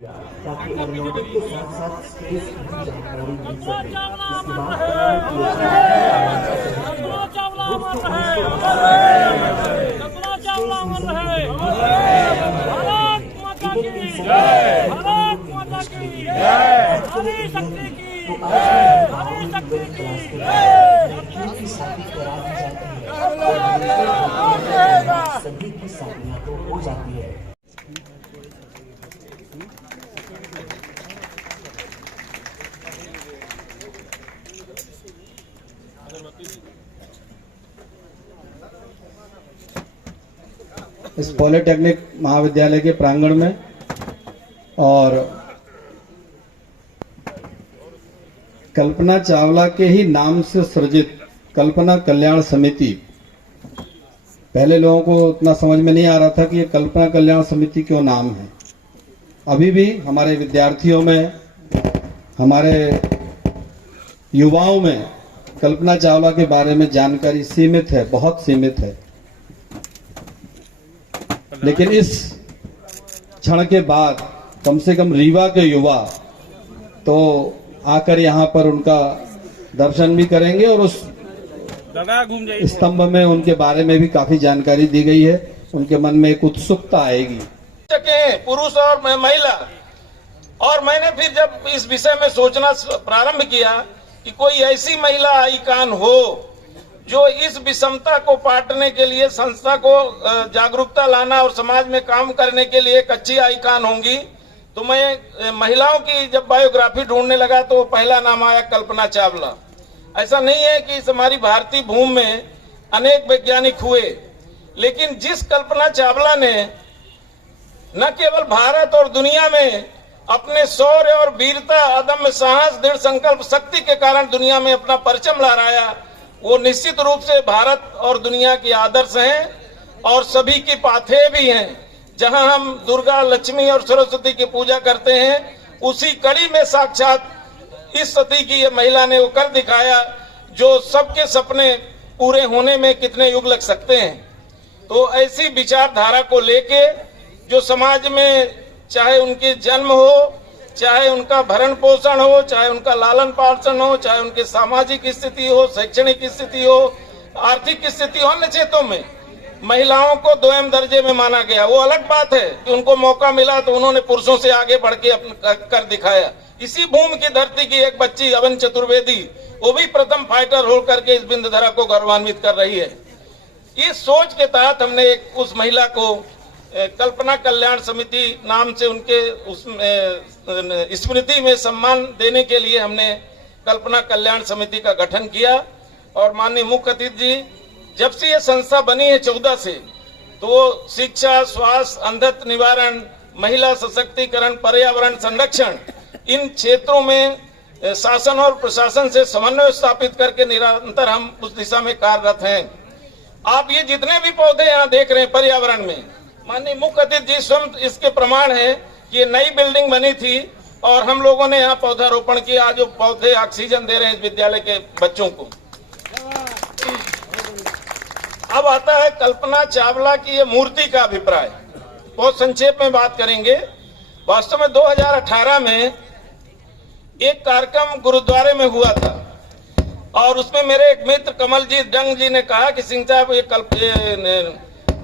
ताकि एरोनॉटिक के साथ साथ स्पेस की जानकारी मिल सके। इसके बाद सभी की शादियां तो हो जाती है। इस पॉलिटेक्निक महाविद्यालय के प्रांगण में और कल्पना चावला के ही नाम से सृजित कल्पना कल्याण समिति, पहले लोगों को उतना समझ में नहीं आ रहा था कि ये कल्पना कल्याण समिति क्यों नाम है। अभी भी हमारे विद्यार्थियों में, हमारे युवाओं में कल्पना चावला के बारे में जानकारी सीमित है, बहुत सीमित है। लेकिन इस क्षण के बाद कम से कम रीवा के युवा तो आकर यहाँ पर उनका दर्शन भी करेंगे और उस स्तंभ में उनके बारे में भी काफी जानकारी दी गई है। उनके मन में एक उत्सुकता आएगी। पुरुष और महिला, और मैंने फिर जब इस विषय में सोचना प्रारंभ किया कि कोई ऐसी महिला आइकॉन हो जो इस विषमता को पाटने के लिए, संस्था को जागरूकता लाना और समाज में काम करने के लिए एक अच्छी आइकॉन होंगी, तो मैं महिलाओं की जब बायोग्राफी ढूंढने लगा तो पहला नाम आया कल्पना चावला। ऐसा नहीं है कि इस हमारी भारतीय भूमि में अनेक वैज्ञानिक हुए, लेकिन जिस कल्पना चावला ने न केवल भारत और दुनिया में अपने शौर्य और वीरता, अदम्य साहस, दृढ़ संकल्प शक्ति के कारण दुनिया में अपना परचम लहराया, वो निश्चित रूप से भारत और दुनिया की आदर्श हैं और सभी की पाथेय भी हैं। जहां हम दुर्गा, लक्ष्मी और सरस्वती की पूजा करते हैं, उसी कड़ी में साक्षात इस सती की ये महिला ने वो कर दिखाया जो सबके सपने पूरे होने में कितने युग लग सकते हैं। तो ऐसी विचारधारा को लेके जो समाज में, चाहे उनके जन्म हो, चाहे उनका भरण पोषण हो, चाहे उनका लालन पालन हो, चाहे उनकी सामाजिक स्थिति हो, शैक्षणिक स्थिति हो, आर्थिक स्थिति हो, अन्य क्षेत्रों में महिलाओं को दोयम दर्जे में माना गया। वो अलग बात है कि उनको मौका मिला तो उन्होंने पुरुषों से आगे बढ़ के कर दिखाया। इसी भूमि की धरती की एक बच्ची अवन चतुर्वेदी, वो भी प्रथम फाइटर हो करके इस बिंदधरा को गौरवान्वित कर रही है। इस सोच के तहत हमने उस महिला को कल्पना कल्याण समिति नाम से उनके उस स्मृति में सम्मान देने के लिए हमने कल्पना कल्याण समिति का गठन किया। और माननीय मुख्य अतिथि जी, जब से ये संस्था बनी है 14 से, तो शिक्षा, स्वास्थ्य, अंधत्व निवारण, महिला सशक्तिकरण, पर्यावरण संरक्षण, इन क्षेत्रों में शासन और प्रशासन से समन्वय स्थापित करके निरंतर हम उस दिशा में कार्यरत हैं। आप ये जितने भी पौधे यहाँ देख रहे हैं पर्यावरण में, माननीय मुख्य अतिथि जी स्वयं इसके प्रमाण है कि ये नई बिल्डिंग बनी थी और हम लोगों ने यहाँ पौधारोपण किया, जो पौधे ऑक्सीजन दे रहे हैं इस विद्यालय के बच्चों को। अब आता है कल्पना चावला की ये मूर्ति का अभिप्राय। बहुत संक्षेप में बात करेंगे। वास्तव में 2018 में एक कार्यक्रम गुरुद्वारे में हुआ था और उसमें मेरे एक मित्र कमलजीत डंग जी ने कहा कि सिंह साहब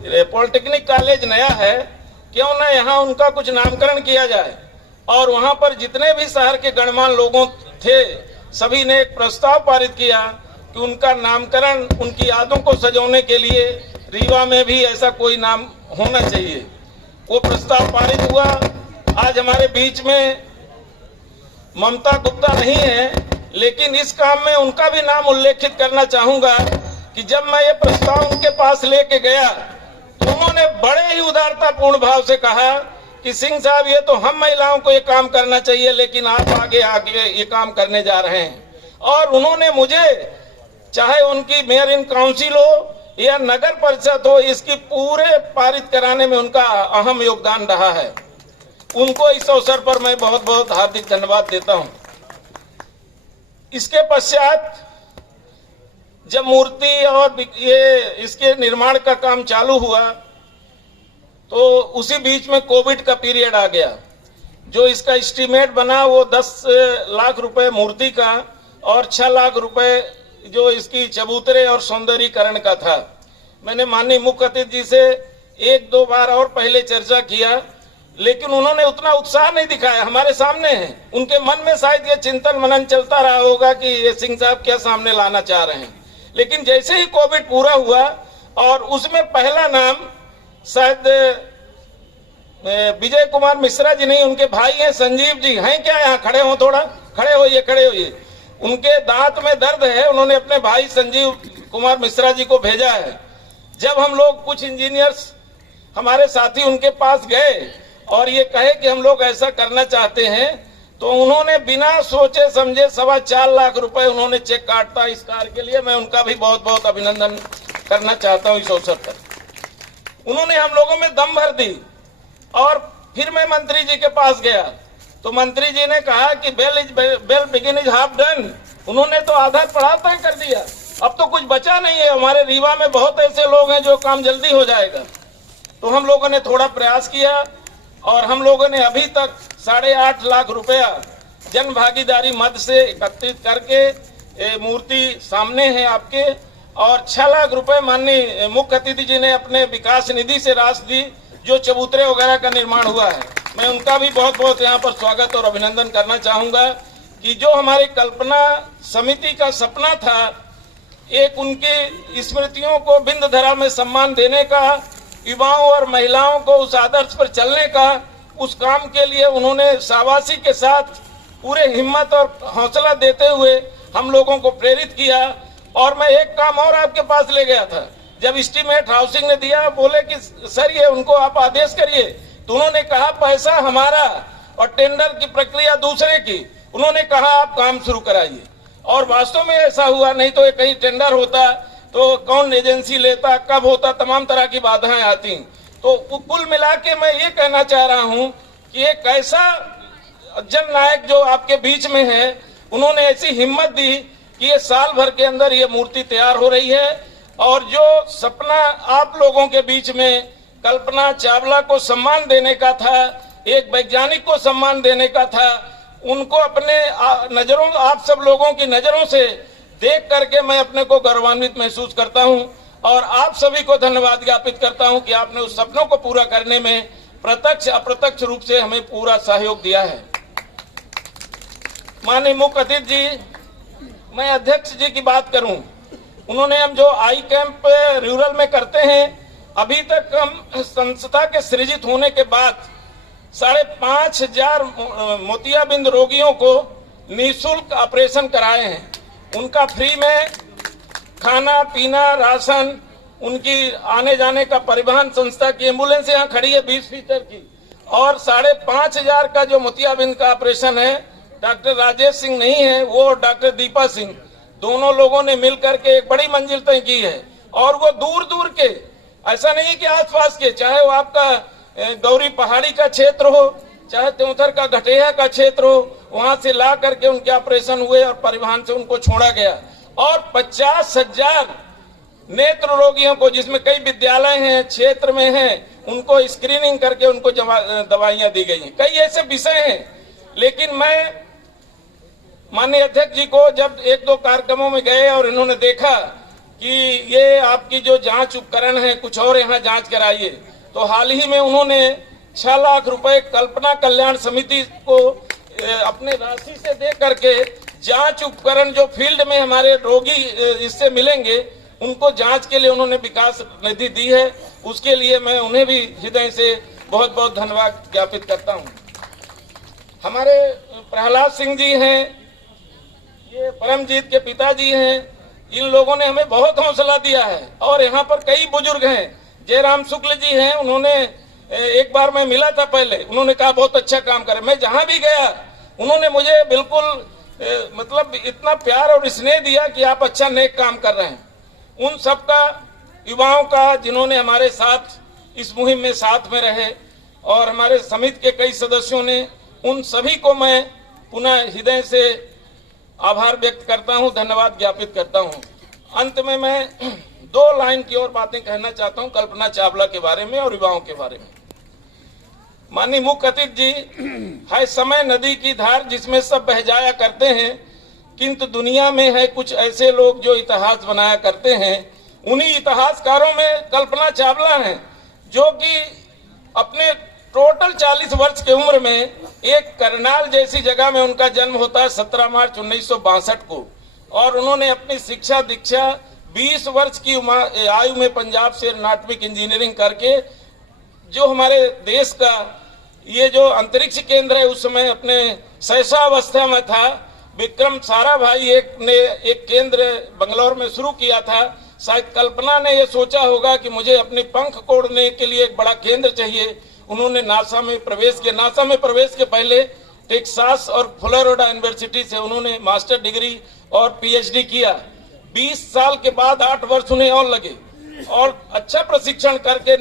ये पॉलिटेक्निक कॉलेज नया है, क्यों ना यहाँ उनका कुछ नामकरण किया जाए। और वहाँ पर जितने भी शहर के गणमान्य लोगों थे, सभी ने एक प्रस्ताव पारित किया कि उनका नामकरण, उनकी यादों को सजोने के लिए रीवा में भी ऐसा कोई नाम होना चाहिए। वो प्रस्ताव पारित हुआ। आज हमारे बीच में ममता गुप्ता नहीं है, लेकिन इस काम में उनका भी नाम उल्लेखित करना चाहूंगा कि जब मैं ये प्रस्ताव उनके पास लेके गया तो उन्होंने बड़े ही उदारतापूर्ण भाव से कहा कि सिंह साहब, ये तो हम महिलाओं को ये काम करना चाहिए, लेकिन आप आगे आगे ये काम करने जा रहे हैं। और उन्होंने मुझे, चाहे उनकी मेयर इन काउंसिल हो या नगर परिषद हो, इसकी पूरे पारित कराने में उनका अहम योगदान रहा है। उनको इस अवसर पर मैं बहुत बहुत हार्दिक धन्यवाद देता हूं। इसके पश्चात जब मूर्ति और ये इसके निर्माण का काम चालू हुआ तो उसी बीच में कोविड का पीरियड आ गया। जो इसका एस्टीमेट बना वो 10 लाख रुपए मूर्ति का और 6 लाख रुपए जो इसकी चबूतरे और सौंदर्यीकरण का था। मैंने माननीय मुख्य अतिथि जी से 1-2 बार और पहले चर्चा किया, लेकिन उन्होंने उतना उत्साह नहीं दिखाया। हमारे सामने है, उनके मन में शायद ये चिंतन मनन चलता रहा होगा कि ये सिंह साहब क्या सामने लाना चाह रहे हैं। लेकिन जैसे ही कोविड पूरा हुआ और उसमें पहला नाम शायद विजय कुमार मिश्रा जी नहीं, उनके भाई हैं संजीव जी, हैं क्या? यहाँ खड़े हो, थोड़ा खड़े होइए, खड़े होइए। उनके दांत में दर्द है, उन्होंने अपने भाई संजीव कुमार मिश्रा जी को भेजा है। जब हम लोग कुछ इंजीनियर्स हमारे साथी उनके पास गए और ये कहे कि हम लोग ऐसा करना चाहते हैं, तो उन्होंने बिना सोचे समझे 4.25 लाख रुपए उन्होंने चेक काटा इस कार्य के लिए। मैं उनका भी बहुत बहुत अभिनंदन करना चाहता हूं इस अवसर पर। उन्होंने हम लोगों में दम भर दी। और फिर मैं मंत्री जी के पास गया तो मंत्री जी ने कहा कि well begin is half done. उन्होंने तो आधा पढ़ा तय कर दिया, अब तो कुछ बचा नहीं है। हमारे रीवा में बहुत ऐसे लोग हैं जो काम जल्दी हो जाएगा। तो हम लोगों ने थोड़ा प्रयास किया और हम लोगों ने अभी तक 8.5 लाख रुपया जन भागीदारी मद से एकत्रित करके मूर्ति सामने है आपके, और 6 लाख रुपए माननीय मुख्य अतिथि जी ने अपने विकास निधि से राशि दी जो चबूतरे वगैरह का निर्माण हुआ है। मैं उनका भी बहुत बहुत यहाँ पर स्वागत और अभिनंदन करना चाहूंगा कि जो हमारी कल्पना समिति का सपना था, एक उनकी स्मृतियों को बिंद धरा में सम्मान देने का, युवाओं और महिलाओं को उस आदर्श पर चलने का, उस काम के लिए उन्होंने शाबाशी के साथ पूरे हिम्मत और हौसला देते हुए हम लोगों को प्रेरित किया। और मैं एक काम और आपके पास ले गया था, जब एस्टीमेट हाउसिंग ने दिया, बोले कि सर ये उनको आप आदेश करिए, तो उन्होंने कहा पैसा हमारा और टेंडर की प्रक्रिया दूसरे की। उन्होंने कहा आप काम शुरू कराइए, और वास्तव में ऐसा हुआ। नहीं तो कहीं टेंडर होता तो कौन एजेंसी लेता, कब होता, तमाम तरह की बाधाएं आती। तो कुल मिला के मैं ये कहना चाह रहा हूं कि एक ऐसा जननायक जो आपके बीच में है, उन्होंने ऐसी हिम्मत दी कि ये साल भर के अंदर ये मूर्ति तैयार हो रही है। और जो सपना आप लोगों के बीच में कल्पना चावला को सम्मान देने का था, एक वैज्ञानिक को सम्मान देने का था, उनको अपने नजरों, आप सब लोगों की नजरों से देख करके मैं अपने को गौरवान्वित महसूस करता हूं। और आप सभी को धन्यवाद ज्ञापित करता हूं कि आपने उस सपनों को पूरा करने में प्रत्यक्ष अप्रत्यक्ष रूप से हमें पूरा सहयोग दिया है। माननीय मुख्य अतिथि जी, मैं अध्यक्ष जी की बात करूं, उन्होंने हम जो आई कैंप रूरल में करते हैं, अभी तक हम संस्था के सृजित होने के बाद 5,500 मोतियाबिंद रोगियों को निःशुल्क ऑपरेशन कराए हैं। उनका फ्री में खाना पीना, राशन, उनकी आने जाने का परिवहन, संस्था की एम्बुलेंस यहाँ खड़ी है 20 फीसद की। और 5,500 का जो मोतियाबिंद का ऑपरेशन है, डॉक्टर राजेश सिंह नहीं है, वो डॉक्टर दीपा सिंह, दोनों लोगों ने मिलकर के एक बड़ी मंजिल तय की है। और वो दूर दूर के, ऐसा नहीं कि आसपास के, चाहे वो आपका गौरी पहाड़ी का क्षेत्र हो, चाहे त्योंथर का घटेहा का क्षेत्र हो, वहां से ला करके उनके ऑपरेशन हुए और परिवहन से उनको छोड़ा गया। और 50,000 नेत्र रोगियों को, जिसमें कई विद्यालय हैं, क्षेत्र में हैं, उनको स्क्रीनिंग करके उनको दवाइयां दी गई हैं। कई ऐसे विषय हैं। लेकिन मैं माननीय अध्यक्ष जी को जब 1-2 कार्यक्रमों में गए और इन्होंने देखा कि ये आपकी जो जांच उपकरण है, कुछ और यहाँ जांच कराइए, तो हाल ही में उन्होंने 6 लाख रुपए कल्पना कल्याण समिति को अपने राशि से दे करके जांच उपकरण जो फील्ड में हमारे रोगी इससे मिलेंगे, उनको जांच के लिए उन्होंने विकास निधि दी है। उसके लिए मैं उन्हें भी हृदय से बहुत बहुत धन्यवाद ज्ञापित करता हूं। हमारे प्रहलाद सिंह जी हैं, ये परमजीत के पिताजी हैं, इन लोगों ने हमें बहुत हौसला दिया है। और यहाँ पर कई बुजुर्ग हैं, जयराम शुक्ल जी हैं, उन्होंने एक बार मैं मिला था पहले, उन्होंने कहा बहुत अच्छा काम करे। मैं जहां भी गया उन्होंने मुझे बिल्कुल मतलब इतना प्यार और स्नेह दिया कि आप अच्छा नेक काम कर रहे हैं। उन सबका, युवाओं का, जिन्होंने हमारे साथ इस मुहिम में साथ में रहे, और हमारे समिति के कई सदस्यों ने, उन सभी को मैं पुनः हृदय से आभार व्यक्त करता हूं, धन्यवाद ज्ञापित करता हूं। अंत में मैं 2 लाइन की और बातें कहना चाहता हूं कल्पना चावला के बारे में और युवाओं के बारे में। माननीय मुख्य अतिथि जी, है समय नदी की धार जिसमें सब बह जाया करते हैं, किंतु दुनिया में है कुछ ऐसे लोग जो इतिहास बनाया करते हैं। उन्हीं इतिहासकारों में कल्पना चावला हैं, जो कि अपने टोटल 40 वर्ष की उम्र में एक करनाल जैसी जगह में उनका जन्म होता है 17 मार्च 1962 को, और उन्होंने अपनी शिक्षा दीक्षा 20 वर्ष की आयु में पंजाब से एरोनॉटिक इंजीनियरिंग करके जो हमारे देश का ये जो अंतरिक्ष केंद्र है उस समय अपने शैशवावस्था में था। विक्रम साराभाई ने एक केंद्र बंगलौर में शुरू किया था। शायद कल्पना ने ये सोचा होगा कि मुझे अपने पंख कोड़ने के लिए एक बड़ा केंद्र चाहिए। उन्होंने नासा में प्रवेश किया। नासा में प्रवेश के पहले टेक्सास और फ्लोरिडा यूनिवर्सिटी से उन्होंने मास्टर डिग्री और पीएचडी किया। 20 साल के बाद 8 वर्ष उन्हें और लगे और अच्छा प्रशिक्षण करके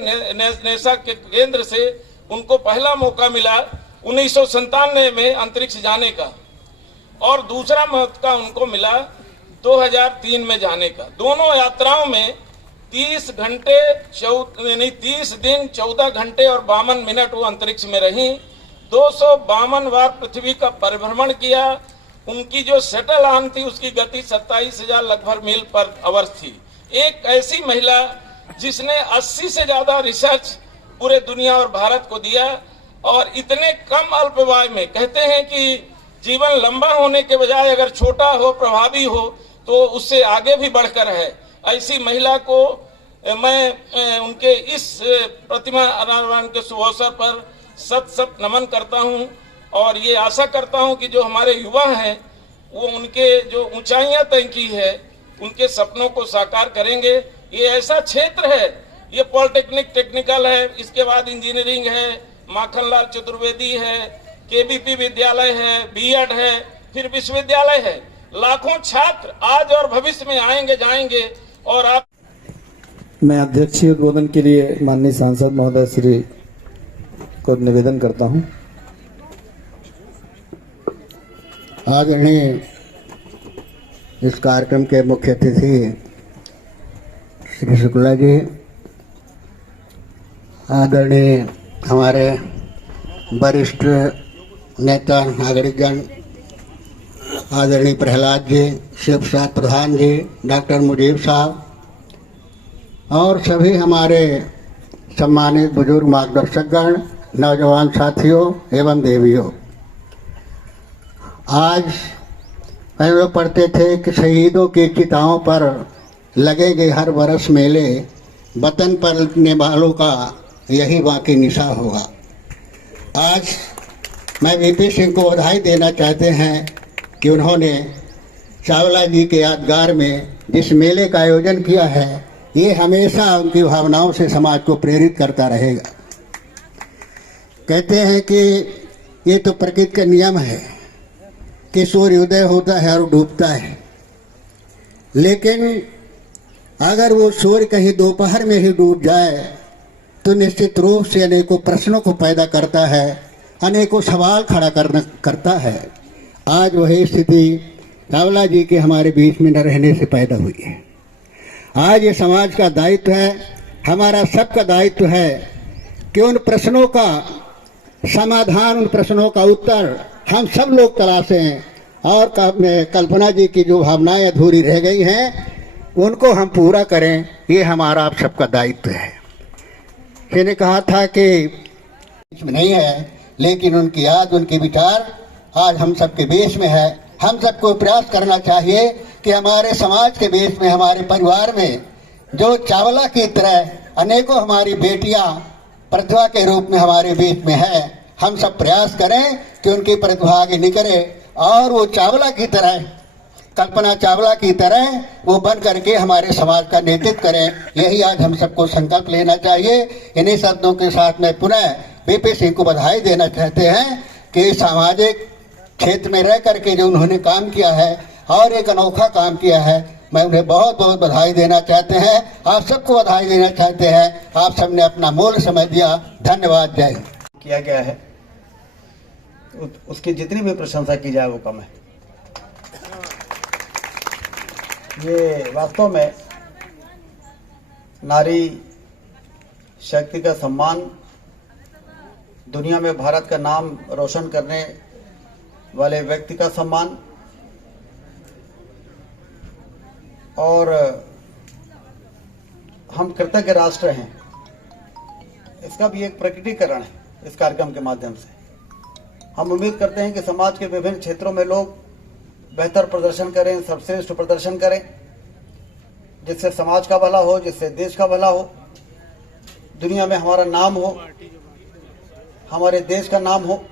नेसा के केंद्र से उनको पहला मौका मिला 1997 में अंतरिक्ष जाने का, और दूसरा मौका उनको मिला 2003 में जाने का। दोनों यात्राओं में 30 दिन 14 घंटे और 52 मिनट वो अंतरिक्ष में रही। 252 बार पृथ्वी का परिभ्रमण किया। उनकी जो शटल यान थी उसकी गति 27,000 लगभग मील पर आवर थी। एक ऐसी महिला जिसने 80 से ज्यादा रिसर्च पूरे दुनिया और भारत को दिया, और इतने कम अल्पवाय में कहते हैं कि जीवन लंबा होने के बजाय अगर छोटा हो, प्रभावी हो, तो उससे आगे भी बढ़कर है। ऐसी महिला को मैं उनके इस प्रतिमा अनावरण के शुभ अवसर पर सत नमन करता हूं, और ये आशा करता हूं कि जो हमारे युवा हैं वो उनके जो ऊंचाइयां तय की है उनके सपनों को साकार करेंगे। ये ऐसा क्षेत्र है, ये पॉलिटेक्निक टेक्निकल है, इसके बाद इंजीनियरिंग है, माखनलाल चतुर्वेदी है, केबीपी विद्यालय है, बीएड है, फिर विश्वविद्यालय है। लाखों छात्र आज और भविष्य में आएंगे जाएंगे। और आप मैं अध्यक्षीय उद्बोधन के लिए माननीय सांसद महोदय श्री को निवेदन करता हूं। आदरणीय इस कार्यक्रम के मुख्य अतिथि श्री शुक्ला जी, आदरणीय हमारे वरिष्ठ नेता नागरिकगण, आदरणीय प्रहलाद जी, शिव प्रसाद प्रधान जी, डॉक्टर मुजीब साहब और सभी हमारे सम्मानित बुजुर्ग मार्गदर्शकगण, नौजवान साथियों एवं देवियों। आज हम लोग पढ़ते थे कि शहीदों की चिताओं पर लगेंगे हर वर्ष मेले, वतन पर लुटने वालों का यही बाकी निशा होगा। आज मैं वीपी सिंह को बधाई देना चाहते हैं कि उन्होंने चावला जी के यादगार में जिस मेले का आयोजन किया है, ये हमेशा उनकी भावनाओं से समाज को प्रेरित करता रहेगा। कहते हैं कि ये तो प्रकृति का नियम है कि सूर्योदय होता है और डूबता है, लेकिन अगर वो सूर्य कहीं दोपहर में ही डूब जाए तो निश्चित रूप से अनेकों प्रश्नों को पैदा करता है, अनेकों सवाल खड़ा करता है। आज वही स्थिति चावला जी के हमारे बीच में न रहने से पैदा हुई है। आज ये समाज का दायित्व है, हमारा सबका दायित्व है कि उन प्रश्नों का समाधान, उन प्रश्नों का उत्तर हम सब लोग तलाशें, और कल्पना जी की जो भावनाएं अधूरी रह गई हैं उनको हम पूरा करें। ये हमारा आप सबका दायित्व है। मैंने कहा था कि इसमें नहीं है, लेकिन उनकी याद, उनके विचार आज हम सबके बीच में है। हम सबको प्रयास करना चाहिए कि हमारे समाज के बीच में, हमारे परिवार में जो चावला की तरह अनेकों हमारी बेटियां प्रतिभा के रूप में हमारे बीच में है, हम सब प्रयास करें कि उनकी प्रतिभा आगे निकले और वो चावला की तरह, कल्पना चावला की तरह वो बन करके हमारे समाज का नेतृत्व करें। यही आज हम सबको संकल्प लेना चाहिए। इन्हीं शब्दों के साथ में पुनः वीपी सिंह को बधाई देना चाहते हैं कि सामाजिक क्षेत्र में रह करके जो उन्होंने काम किया है और एक अनोखा काम किया है, मैं उन्हें बहुत बहुत बधाई देना चाहते हैं। आप सबको बधाई देना चाहते हैं। आप सबने अपना मूल्य समय दिया। धन्यवाद। जय हिंद। किया गया है, उसकी जितनी भी प्रशंसा की जाए वो कम है। ये वास्तव में नारी शक्ति का सम्मान दुनिया में भारत का नाम रोशन करने वाले व्यक्ति का सम्मान और हम कृतज्ञ राष्ट्र हैं, इसका भी एक प्रकटीकरण है। इस कार्यक्रम के माध्यम से हम उम्मीद करते हैं कि समाज के विभिन्न क्षेत्रों में लोग बेहतर प्रदर्शन करें, सर्वश्रेष्ठ प्रदर्शन करें, जिससे समाज का भला हो, जिससे देश का भला हो, दुनिया में हमारा नाम हो, हमारे देश का नाम हो,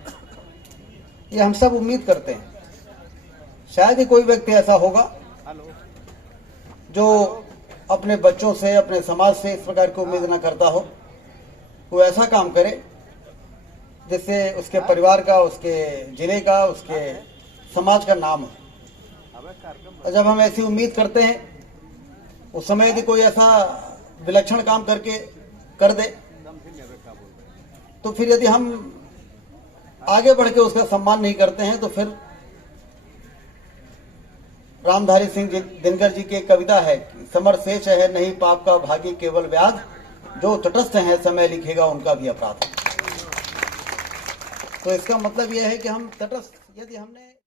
ये हम सब उम्मीद करते हैं। शायद ही कोई व्यक्ति ऐसा होगा जो अपने बच्चों से, अपने समाज से इस प्रकार की उम्मीद न करता हो, वो ऐसा काम करे जिससे उसके परिवार का, उसके जिले का, उसके समाज का नाम हो। और जब हम ऐसी उम्मीद करते हैं, उस समय यदि कोई ऐसा विलक्षण काम करके कर दे, तो फिर यदि हम आगे बढ़ के उसका सम्मान नहीं करते हैं, तो फिर रामधारी सिंह दिनकर जी की एक कविता है, समर शेष है नहीं पाप का भागी केवल व्याध, जो तटस्थ है समय लिखेगा उनका भी अपराध। तो इसका मतलब यह है कि हम तटस्थ, यदि हमने